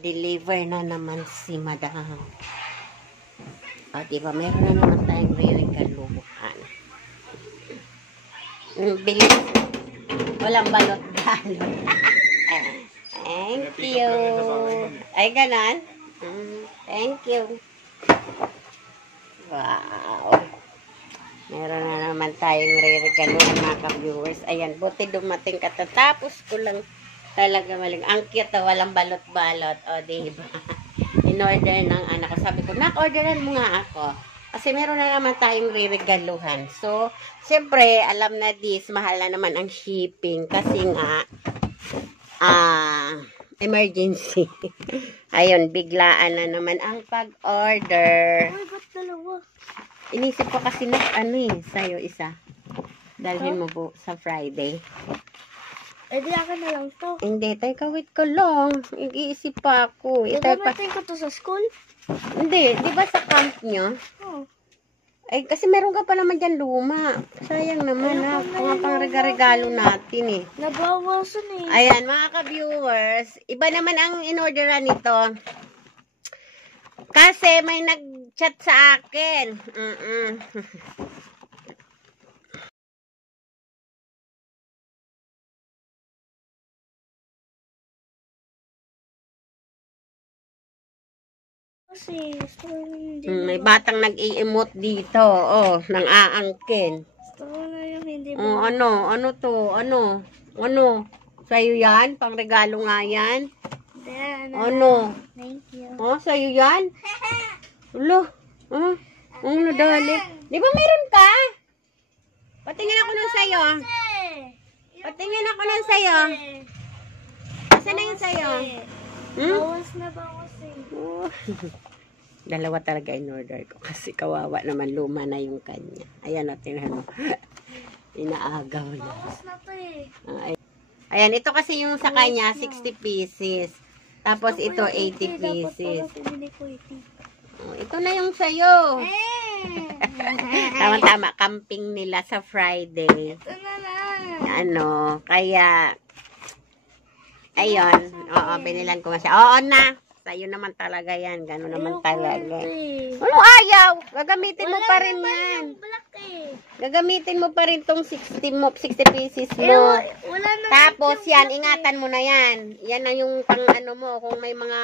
nag-deliver na naman si Madam. O, diba, meron na naman tayong re-regaluhan. Bilis. Walang balot-balot. Thank you. Ay, ganon? Thank you. Wow. Meron na naman tayong re-regaluhan, mga ka-viewers. Ayan, buti dumating katatapos ko lang talaga maling. Ang cute, walang balot-balot. O, diba? In-order ng anak ko. Sabi ko, nak-orderan mo nga ako. Kasi meron na naman tayong re-regaluhan. So, siyempre, alam na this, mahal na naman ang shipping. Kasi nga, emergency. Ayun, biglaan na naman ang pag-order. Ay, ba't dalawa? Inisip ko kasi sa'yo isa. Dalhin mo po sa Friday. Eh, di akin na lang to. Hindi, tayo kawit ko lang. Nag-iisip pa ako. Gagamitin ko to sa school? Hindi, di ba sa camp nyo? Oo. Ay, kasi meron ka pa naman dyan luma. Sayang naman ha. Pang regalo natin eh. Nabawasan eh. Ayan, mga ka-viewers. Iba naman ang in-orderan nito. Kasi may nag-chat sa akin. Kasi, may batang nag-i-emote dito. Oh, nang aangkin. gusto ko na yung hindi Oh, ano to? Ano? Sa'yo yan? Pang regalo nga yan? Ano? Thank you. Oh, sa'yo yan? Ulo. Ano dali? Di ba meron ka? Patingin ako nun sa'yo. Patingin ako nun sa'yo. Saan na yun sa'yo? Bawas na bawas eh. Dalawa talaga in-order ko. Kasi kawawa naman, luma na yung kanya. Ayan o, tingnan mo. Inaagaw na. Bawas na to eh. Ayan, ito kasi yung sa kanya, 60 pieces. Tapos ito, 80 pieces. Oh, ito na yung sa'yo. Tama-tama, camping nila sa Friday. Ito na lang. Kaya, ayun. Oo, binilan ko nga siya. Oo na. Sa'yo naman talaga yan. Gano'n naman talaga. Ano ayaw? Gagamitin mo pa rin yan. Gagamitin mo pa rin tong 60 pieces mo. Tapos yan, ingatan mo na yan. Yan na yung pang mo. Kung may mga...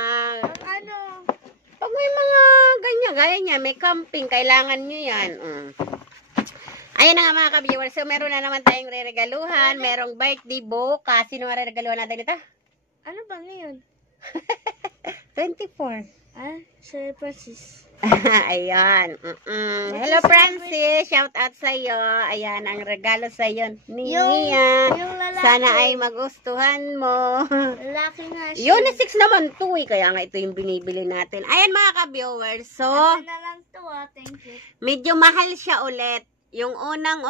Pag may mga ganyan, gaya niya, may camping, kailangan nyo yan. Ayan na nga mga ka-viewers. So, meron na naman tayong re-regaluhan. Merong birthday bukas. Sino nga re-regaluhan natin ito? Ano ba ngayon? 24. Si Francis. Ayan. Hello, Francis. Shout out sa'yo. Ayan, ang regalo sa'yo ni Mia. Sana ay magustuhan mo. Lalaki nga siya. Unisex naman to eh. Kaya nga ito yung binibili natin. Ayan mga ka-viewers. So, na lang to thank you. medyo mahal siya ulit. Yung unang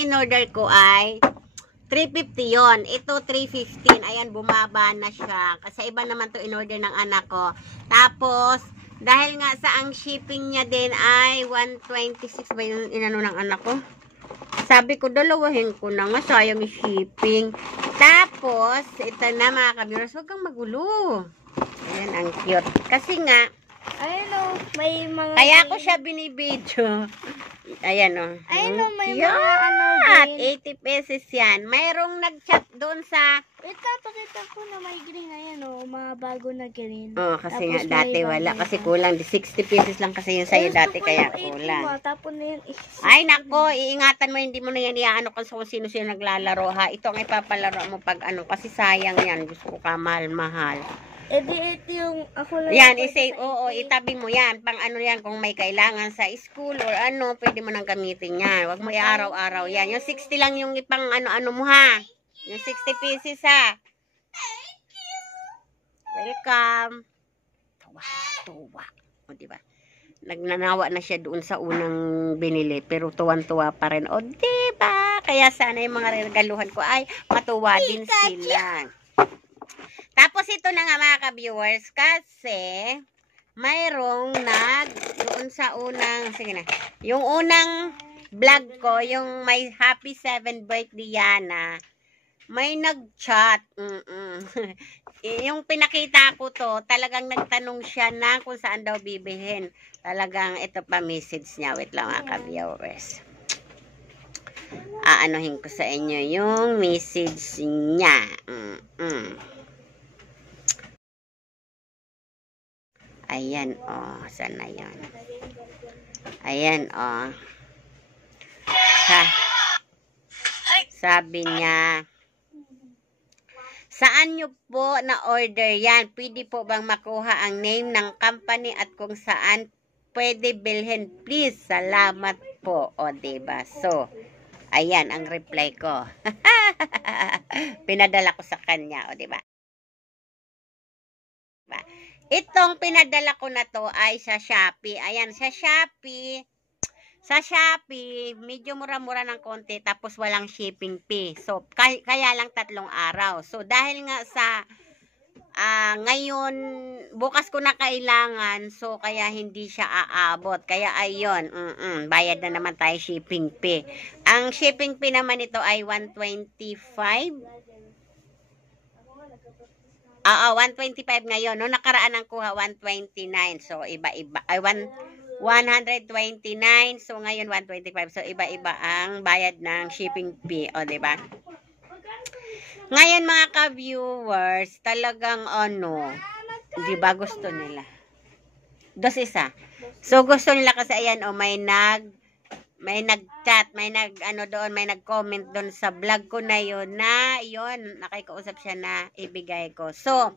in-order ko ay 350 yon. Ito 315. Ayan, bumaba na siya. Kasi iba naman to in-order ng anak ko. Tapos, dahil nga sa ang shipping niya din ay 126 ba yung inano ng anak ko? Sabi ko, dalawahin ko na nga. Sayang yung shipping. Tapos, ito na mga ka-viewers. Huwag kang magulo. Ayan, ang cute. Kasi nga, may mga... kaya ko siya binibidyo. Ayan o. may cute. mga 80 pesos yan. Mayroong nag-chat doon sa... Pakita ko na may green. Ayan mga bago na green. Oh, kasi Tapos nga dati wala. Kasi kulang. 60 pesos lang kasi yung sa'yo dati. Kaya kulang. Tapos na yan. Ay nako, iingatan mo. Hindi mo na yan iaano kung sino-sino naglalaro ha. Ito ang ipapalaro mo pag kasi sayang yan. Gusto ko ka mahal-mahal. Ito yung ako lang. Yan, itabi mo yan. Pang yan, kung may kailangan sa school or pwede mo nang gamitin yan. Huwag mo i-araw-araw yan. Yung 60 lang yung ipang mo ha. Yung 60 pieces ha. Thank you. Welcome. Tuwa. O, diba? Nagnanawa na siya doon sa unang binili. Pero tuwan-tuwa pa rin. O, diba? Kaya sana yung mga regaluhan ko ay matuwa din sila. Tapos ito na nga mga ka-viewers kasi mayroong doon sa unang, sige na, yung unang vlog ko, yung may happy 7th birthday Yana, may nag-chat. Yung pinakita ko to, talagang nagtanong siya na kung saan daw bibilhin. Talagang ito pa message niya. Wait lang mga ka-viewers. Aanuhin ko sa inyo yung message niya. Ayan, oh. Saan na yun? Ayan, oh. Sabi niya, saan nyo po na-order yan? Pwede po bang makuha ang name ng company at kung saan pwede bilhin? Please, salamat po. O, diba? So, ayan ang reply ko. Pinadala ko sa kanya. O, diba? Itong pinadala ko na to ay sa Shopee. Ayan, sa Shopee. Sa Shopee, medyo mura-mura ng konti tapos walang shipping fee. So, kaya lang 3 araw. So, dahil nga sa ngayon, bukas ko na kailangan. So, kaya hindi siya aabot. Kaya ayun, bayad na naman tayo shipping fee. Ang shipping fee naman ito ay 125. 125 ngayon. No, nakaraan ang kuha 129. So, iba-iba. Ay, 129. So, ngayon 125. So, iba-iba ang bayad ng shipping fee. O, diba? Ngayon, mga ka-viewers, talagang diba gusto nila? 2 isa. So, gusto nila kasi, ayan, may nag-chat, may nag-comment doon sa vlog ko na yun, nakikausap siya na ibigay ko. So,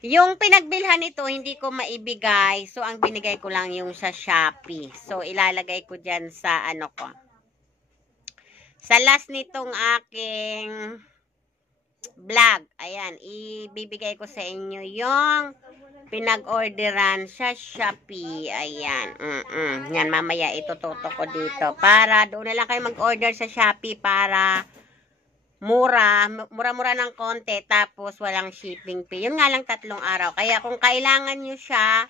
yung pinagbilhan nito, hindi ko maibigay. So, ang binigay ko lang yung sa Shopee. So, ilalagay ko dyan sa ko. Sa last nitong aking vlog. Ayan, ibibigay ko sa inyo yung pinag-orderan sa Shopee. Ayan. Yan, mamaya itututo ko dito. Para doon na lang kayo mag-order sa Shopee para mura-mura ng konti tapos walang shipping fee. Yun nga lang 3 araw. Kaya kung kailangan nyo siya,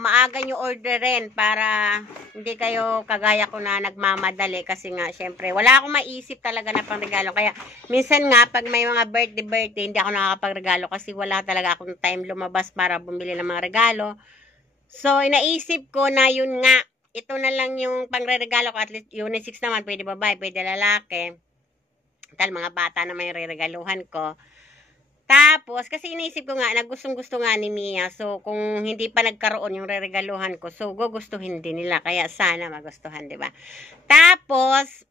maaga nyo orderin para hindi kayo kagaya ko na nagmamadali kasi nga syempre wala akong maisip talaga na pangregalo. Kaya minsan nga pag may mga birthday hindi ako nakakapagregalo kasi wala talaga akong time lumabas para bumili ng mga regalo. So inaisip ko na yun nga, ito na lang yung pangreregalo ko, at least unisex naman, pwede babae, pwede lalaki. Tal mga bata na may reregaluhan ko. Tapos, kasi iniisip ko nga, gustong-gusto nga ni Mia. So, kung hindi pa nagkaroon yung reregaluhan ko, so, gugustuhin din nila. Kaya, sana magustuhan, diba? Tapos,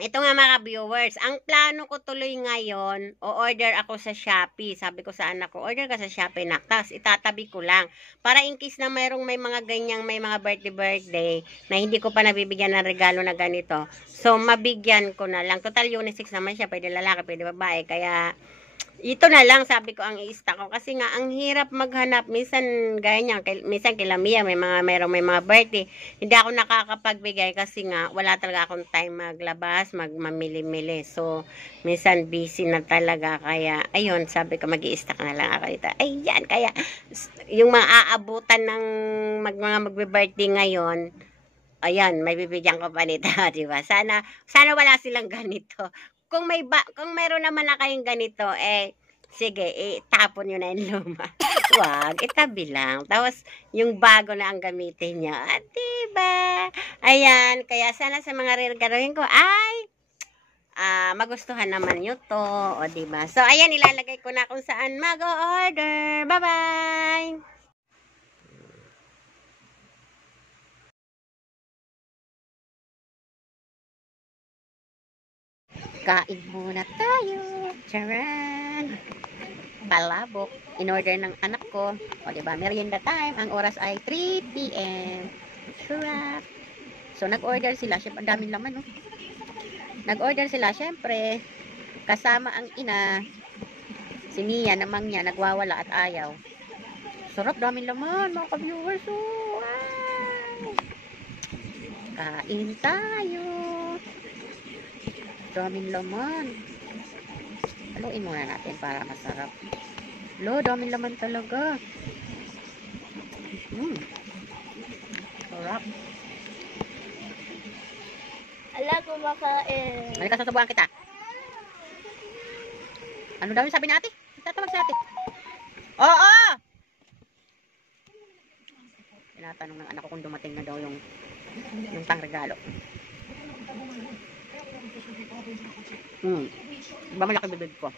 ito nga mga viewers, ang plano ko tuloy ngayon, o-order ako sa Shopee. Sabi ko sa anak ko, order ka sa Shopee na. Tapos, itatabi ko lang. Para in case na may mga ganyang, may mga birthday, na hindi ko pa nabibigyan ng regalo na ganito. So, mabigyan ko na lang. Total, unisex naman siya. Pwede lalaki, pwede babae. Kaya, ito na lang, sabi ko, ang i-stock ko. Kasi nga, ang hirap maghanap. Minsan, ganyan, minsan kila Mia, may mga birthday. Hindi ako nakakapagbigay kasi nga, wala talaga akong time maglabas, mamili-mili. So, minsan busy na talaga. Kaya, ayun, sabi ko, mag-i-stock na lang ako dito. Ayan, kaya, yung mga aabutan ng mga magbe-birthday ngayon, ayan, may bibigyan ko pa nito, diba? Sana wala silang ganito. Kung meron naman na kayong ganito, sige, tapon nyo na yung luma. Wag, itabi lang. Tapos, yung bago na ang gamitin nyo. At diba? Ayan, kaya sana sa mga regaluhin ko, magustuhan naman nyo to. O, diba? So, ayan, ilalagay ko na kung saan mag-order. Bye-bye! Kain muna tayo. Charan! Palabok. In-order ng anak ko. O, diba? Merienda time. Ang oras ay 3 p.m. Sarap! So, nag-order sila. Siyempre, ang daming laman, no? Nag-order sila, syempre. Kasama ang ina. Si Mia namang niya, nagwawala at ayaw. Sarap, daming laman, mga ka-viewers. Wow! Kain tayo. Daming laman. Haluin muna natin para masarap. Daming laman talaga. Sarap. Ala, kumakain. Halika, susubukan kita. Ano daw yung sabi ni ate? Tatawag si ate. Oo! Tinatanong ng anak ko kung dumating na daw yung pangregalo. Diba malaki bibig ko?